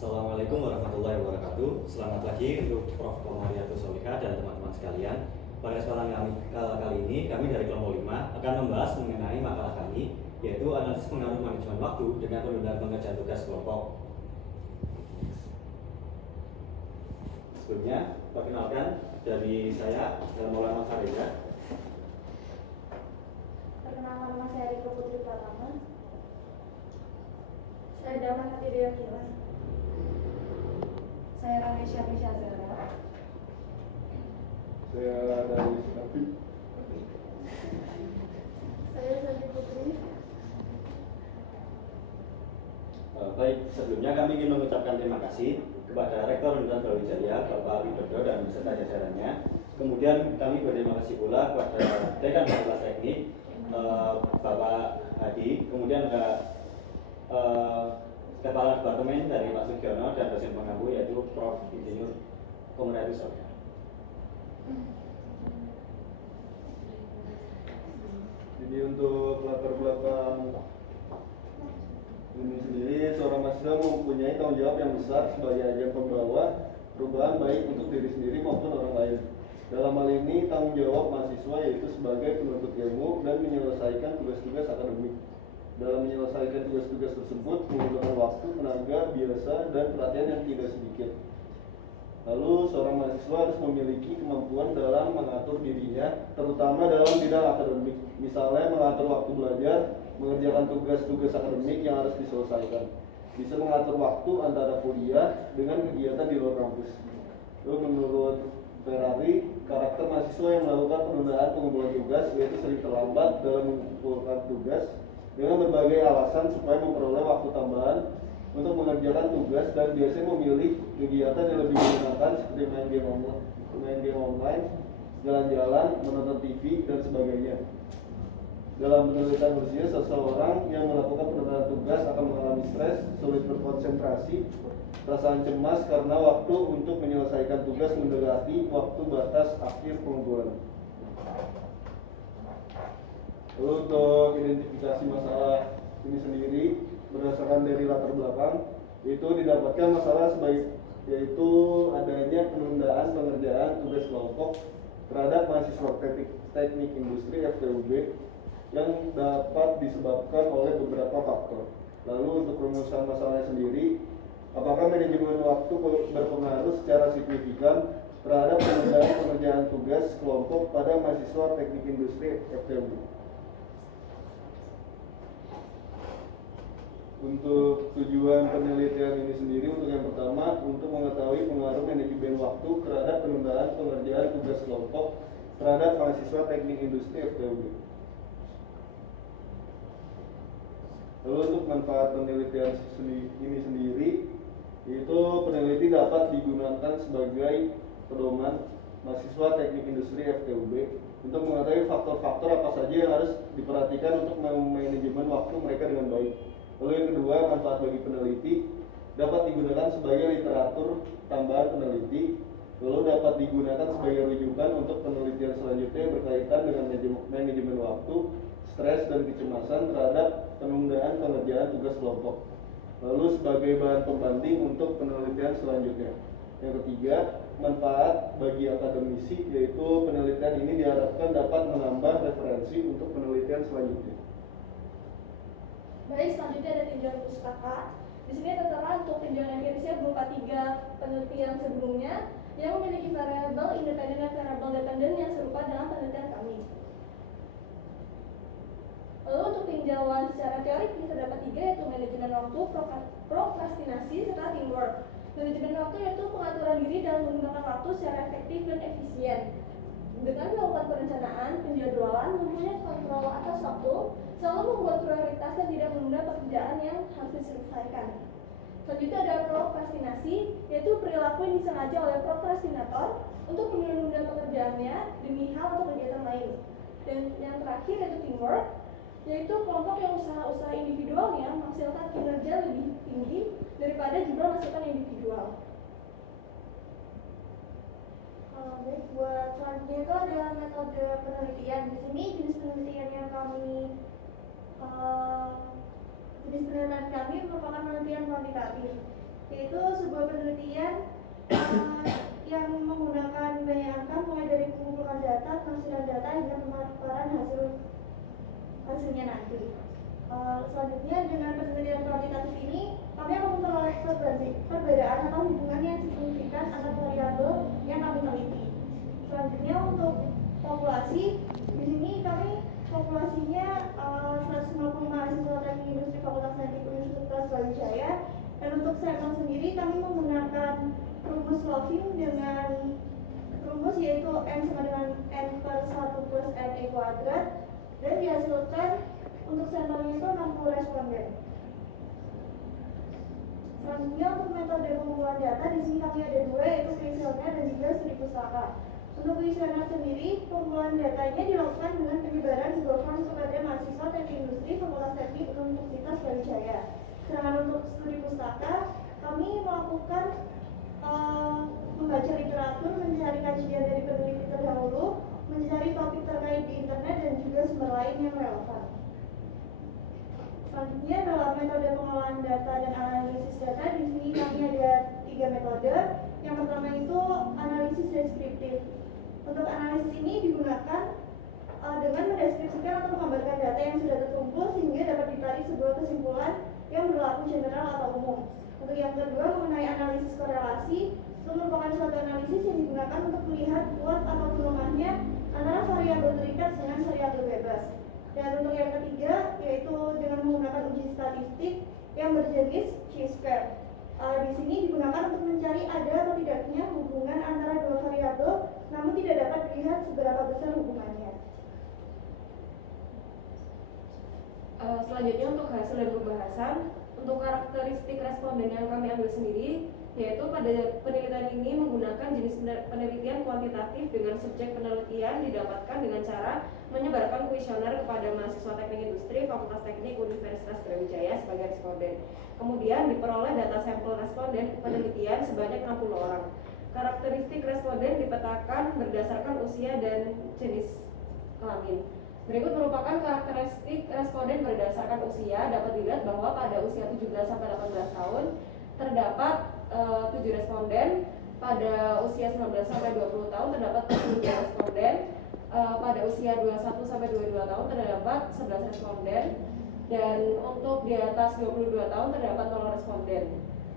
Assalamualaikum warahmatullahi wabarakatuh. Selamat pagi untuk Prof. Komariatus Solihah dan teman-teman sekalian. Pada kesempatan kali ini, kami dari kelompok 5 akan membahas mengenai makalah kami, yaitu analisis pengaruh manajemen waktu dengan penundaan pengerjaan tugas kelompok. Sebelumnya, perkenalkan dari saya, Maulana Farida. Perkenalkan, nama saya Riko Putri Pratama. Saya Damar Hatidia Kilan. Saya Ranesha Zara. Saya dari Sikapi. Saya Sati Putri. Baik, sebelumnya kami ingin mengucapkan terima kasih kepada Rektor Universitas Brawijaya, Bapak Widodo dan beserta jajarannya. Kemudian kami berterima kasih pula kepada Dekan Fakultas Teknik, Bapak Hadi, kemudian Kepala Departemen dari Pak Sugiono dan dosen pengampu yaitu Prof. Insinyur Komariatus Solihah. Jadi untuk latar belakang ini sendiri, seorang mahasiswa mempunyai tanggung jawab yang besar sebagai ajang pembawa perubahan baik untuk diri sendiri maupun orang lain. Dalam hal ini, tanggung jawab mahasiswa yaitu sebagai penuntut ilmu dan menyelesaikan tugas-tugas akademik. Dalam menyelesaikan tugas-tugas tersebut membutuhkan waktu, tenaga, biasa, dan perhatian yang tidak sedikit. Lalu seorang mahasiswa harus memiliki kemampuan dalam mengatur dirinya, terutama dalam bidang akademik. Misalnya mengatur waktu belajar, mengerjakan tugas-tugas akademik yang harus diselesaikan. Bisa mengatur waktu antara kuliah dengan kegiatan di luar kampus. Lalu menurut Ferrari, karakter mahasiswa yang melakukan penundaan pengumpulan tugas yaitu sering terlambat dalam mengumpulkan tugas dengan berbagai alasan supaya memperoleh waktu tambahan untuk mengerjakan tugas dan biasanya memilih kegiatan yang lebih menyenangkan seperti main game online, jalan-jalan, menonton TV, dan sebagainya. Dalam penelitian Rusia, seseorang yang melakukan penundaan tugas akan mengalami stres, sulit berkonsentrasi, perasaan cemas karena waktu untuk menyelesaikan tugas mendekati waktu batas akhir pengumpulan. Lalu untuk identifikasi masalah ini sendiri berdasarkan dari latar belakang itu didapatkan masalah yaitu adanya penundaan pengerjaan tugas kelompok terhadap mahasiswa teknik industri FTUB yang dapat disebabkan oleh beberapa faktor. Lalu untuk rumusan masalahnya sendiri, apakah manajemen waktu berpengaruh secara signifikan terhadap penundaan pengerjaan tugas kelompok pada mahasiswa teknik industri FTUB? Untuk tujuan penelitian ini sendiri, untuk yang pertama, untuk mengetahui pengaruh manajemen waktu terhadap penundaan pengerjaan tugas kelompok terhadap mahasiswa teknik industri FTUB. Lalu untuk manfaat penelitian ini sendiri, itu peneliti dapat digunakan sebagai pedoman mahasiswa teknik industri FTUB untuk mengetahui faktor-faktor apa saja yang harus diperhatikan untuk manajemen waktu mereka dengan baik. Lalu yang kedua, manfaat bagi peneliti dapat digunakan sebagai literatur tambahan peneliti, lalu dapat digunakan sebagai rujukan untuk penelitian selanjutnya yang berkaitan dengan manajemen waktu, stres dan kecemasan terhadap penundaan pengerjaan tugas kelompok. Lalu sebagai bahan pembanding untuk penelitian selanjutnya. Yang ketiga, manfaat bagi akademisi yaitu penelitian ini diharapkan dapat menambah referensi untuk penelitian selanjutnya. Baik, selanjutnya ada tinjauan pustaka. Di sini tertera untuk tinjauan empirisnya berupa 3 penelitian sebelumnya yang memiliki variabel independen dan variabel dependen yang serupa dengan penelitian kami. Lalu untuk tinjauan secara teorik terdapat 3 yaitu manajemen waktu, prokrastinasi, serta teamwork. Manajemen waktu yaitu pengaturan diri dalam menggunakan waktu secara efektif dan efisien. Dengan melakukan perencanaan, penjadwalan, mempunyai kontrol atas waktu, selalu membuat prioritas dan tidak menunda pekerjaan yang harus diselesaikan. Selanjutnya ada prokrastinasi, yaitu perilaku yang disengaja oleh prokrastinator untuk menunda pekerjaannya demi hal atau kegiatan lain. Dan yang terakhir yaitu teamwork, yaitu kelompok yang usaha-usaha individualnya menghasilkan kinerja lebih tinggi daripada jumlah masukan individual. Baik, buat selanjutnya itu ada metode penelitian. Di sini jenis penelitian yang jenis penelitian kami merupakan penelitian kuantitatif. yaitu sebuah penelitian yang menggunakan banyak angka mulai dari pengumpulan data, penafsiran data hingga pemaparan hasilnya nanti. Selanjutnya dengan penelitian kuantitatif ini kami akan memperoleh perbedaan atau hubungan yang signifikan antara variabel yang kami teliti. Selanjutnya untuk populasi, di sini kami populasinya 150 mahasiswa teknik industri Fakultas Teknik Universitas Brawijaya, dan untuk sampel sendiri kami menggunakan rumus Loving dengan rumus yaitu n sama dengan n per 1 plus n e kuadrat, dan dihasilkan untuk sampelnya itu 60 responden. Selanjutnya untuk metode pengumpulan data, di sini kami ada dua, yaitu kuesioner dan juga studi pustaka. Untuk kuesioner sendiri, pengumpulan datanya dilakukan dengan penyebaran Google Form kepada mahasiswa teknik industri Fakultas Teknik Universitas Brawijaya. Sedangkan untuk studi pustaka, kami melakukan membaca literatur, mencari kajian dari peneliti terdahulu, mencari topik terkait di internet, dan juga sumber lain yang relevan. Selanjutnya dalam metode pengolahan data dan analisis data, di sini kami ada 3 metode. Yang pertama itu analisis deskriptif. Untuk analisis ini digunakan dengan mendeskripsikan atau menggambarkan data yang sudah terkumpul sehingga dapat ditarik sebuah kesimpulan yang berlaku general atau umum. Untuk yang kedua mengenai analisis korelasi, itu merupakan suatu analisis yang digunakan untuk melihat kuat atau lemahnya antara variabel terikat dengan variabel bebas. Dan untuk yang ketiga yaitu dengan menggunakan uji statistik yang berjenis chi-square. Di sini digunakan untuk mencari ada atau tidaknya hubungan antara dua variabel, namun tidak dapat dilihat seberapa besar hubungannya. Selanjutnya untuk hasil dan pembahasan, untuk karakteristik responden yang kami ambil sendiri, yaitu pada penelitian ini menggunakan jenis penelitian kuantitatif dengan subjek penelitian didapatkan dengan cara menyebarkan kuesioner kepada mahasiswa teknik industri Fakultas Teknik Universitas Brawijaya sebagai responden. Kemudian diperoleh data sampel responden penelitian sebanyak 60 orang. Karakteristik responden dipetakan berdasarkan usia dan jenis kelamin. Berikut merupakan karakteristik responden berdasarkan usia. Dapat dilihat bahwa pada usia 17-18 tahun terdapat 7 responden, pada usia 19-20 tahun terdapat 72 responden, pada usia 21-22 tahun terdapat 11 responden, dan untuk di atas 22 tahun terdapat 0 responden.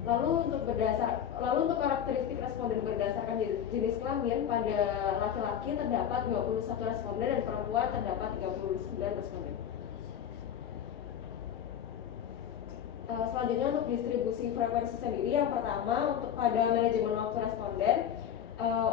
Lalu untuk karakteristik responden berdasarkan jenis kelamin, pada laki-laki terdapat 21 responden dan perempuan terdapat 39 responden. Selanjutnya untuk distribusi frekuensi sendiri, yang pertama untuk pada manajemen waktu responden,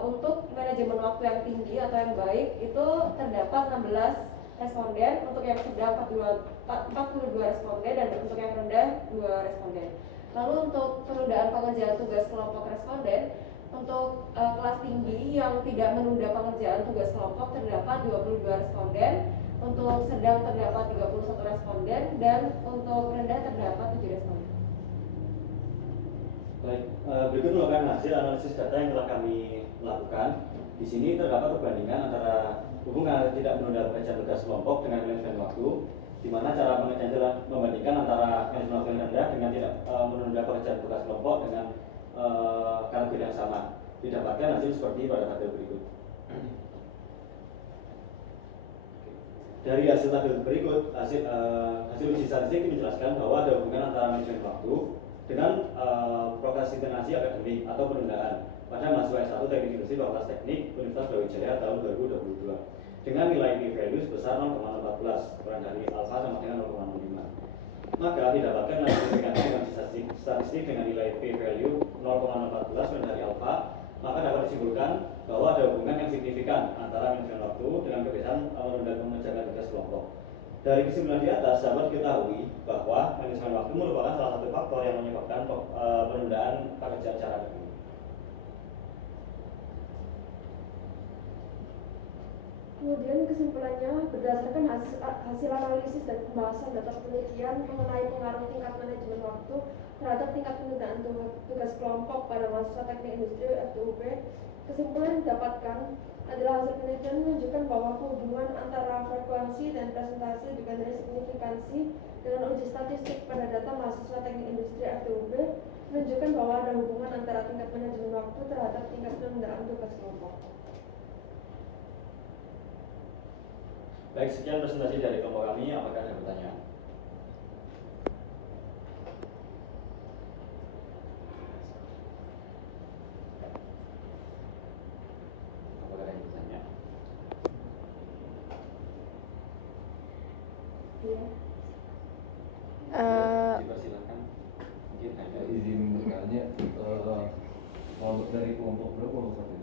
untuk manajemen waktu yang tinggi atau yang baik itu terdapat 16 responden, untuk yang sedang 42 responden, dan untuk yang rendah 2 responden. Lalu untuk penundaan pengerjaan tugas kelompok responden, untuk kelas tinggi yang tidak menunda pengerjaan tugas kelompok terdapat 22 responden, untuk sedang terdapat 31 responden, dan untuk rendah terdapat 7 responden. Baik, berikut merupakan hasil analisis data yang telah kami lakukan. Di sini terdapat perbandingan antara hubungan tidak menunda pekerjaan tugas kelompok dengan manajemen waktu, di mana cara pengerjaan adalah membandingkan antara manajemen waktu yang rendah dengan tidak menunda pekerjaan tugas kelompok dengan kategori yang sama. Didapatkan hasil seperti pada tabel berikut. Dari hasil tabel berikut, hasil uji statistik menjelaskan bahwa ada hubungan antara manajemen waktu dengan prokrastinasi akademik atau penundaan pada mahasiswa S1 Teknik Industri Fakultas Teknik Universitas Brawijaya tahun 2022 dengan nilai p-value sebesar 0,14 kurang dari alfa sama dengan 0,05. Maka didapatkan signifikansi dengan statistik dengan nilai p-value 0,14 kurang dari alfa, maka dapat disimpulkan bahwa ada hubungan yang signifikan antara manajemen waktu dengan kebiasaan menunda mengerjakan tugas kelompok. Dari kesimpulan di atas dapat diketahui bahwa manajemen waktu merupakan salah satu faktor yang menyebabkan penundaan pekerjaan secara akademik. Kemudian kesimpulannya, berdasarkan hasil analisis dan pembahasan data penelitian mengenai pengaruh tingkat manajemen waktu terhadap tingkat penundaan tugas kelompok pada mahasiswa teknik industri FTUP, kesimpulan yang didapatkan adalah hasil penelitian menunjukkan bahwa hubungan antara frekuensi dan presentasi juga dari signifikansi dengan uji statistik pada data mahasiswa teknik industri FTUP menunjukkan bahwa ada hubungan antara tingkat manajemen waktu terhadap tingkat penundaan tugas kelompok. Baik, sekian presentasi dari kelompok kami. Apakah ada pertanyaan? Apakah ada yang bertanya? Iya. Dipersilakan. Mungkin ada Izin bertanya, kalau dari kelompok berapa? Kelompok satu,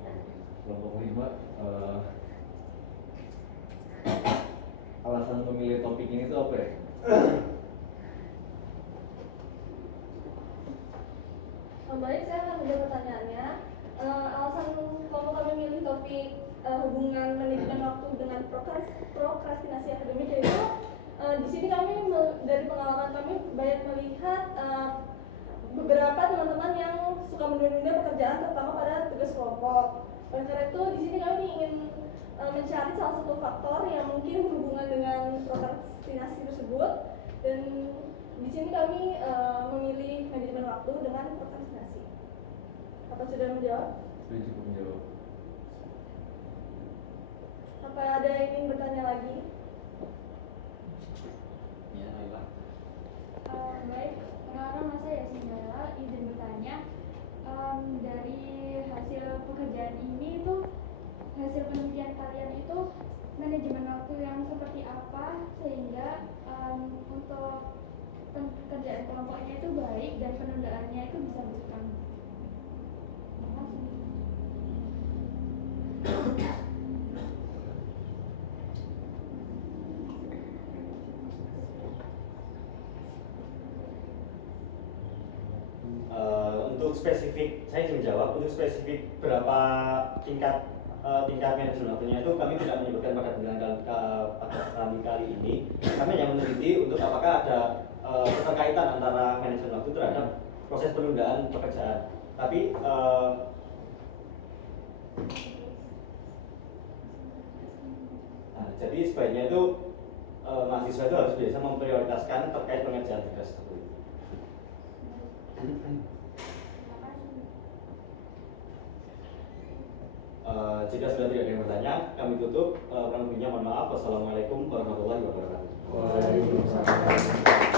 kelompok 5, alasan memilih topik ini tuh apa ya? Baik, saya akan menjawab pertanyaannya. Alasan kelompok kami memilih topik hubungan manajemen waktu dengan prokrastinasi akademik yaitu di sini kami dari pengalaman kami banyak melihat beberapa teman-teman yang suka menunda-nunda pekerjaan terutama pada tugas kelompok. Oleh karena itu di sini kami ingin mencari salah satu faktor yang mungkin berhubungan dengan prokrastinasi tersebut, dan di sini kami memilih manajemen waktu dengan prokrastinasi. Apa sudah menjawab? Sudah cukup menjawab. Apa ada yang ingin bertanya lagi? ya, Naila. Baik, perkenalkan nama saya Yasin Nela, izin bertanya. Dari hasil pekerjaan ini tuh, hasil penelitian kalian itu manajemen waktu yang seperti apa sehingga untuk pekerjaan kelompoknya itu baik dan penundaannya itu bisa berkurang. Terima kasih. Untuk spesifik, saya ingin menjawab untuk spesifik berapa tingkat manajemen waktunya itu kami tidak menyebutkan pada penjelasan pada kami kali ini. Kami hanya meneliti untuk apakah ada keterkaitan antara manajemen waktu terhadap proses penundaan pekerjaan. Tapi jadi sebaiknya itu mahasiswa itu harus biasa memprioritaskan terkait pengerjaan tugas tersebut. Jika sudah tidak ada yang bertanya, kami tutup. Kurang lebihnya mohon maaf. Wassalamualaikum warahmatullahi wabarakatuh. Waalaikumsalam.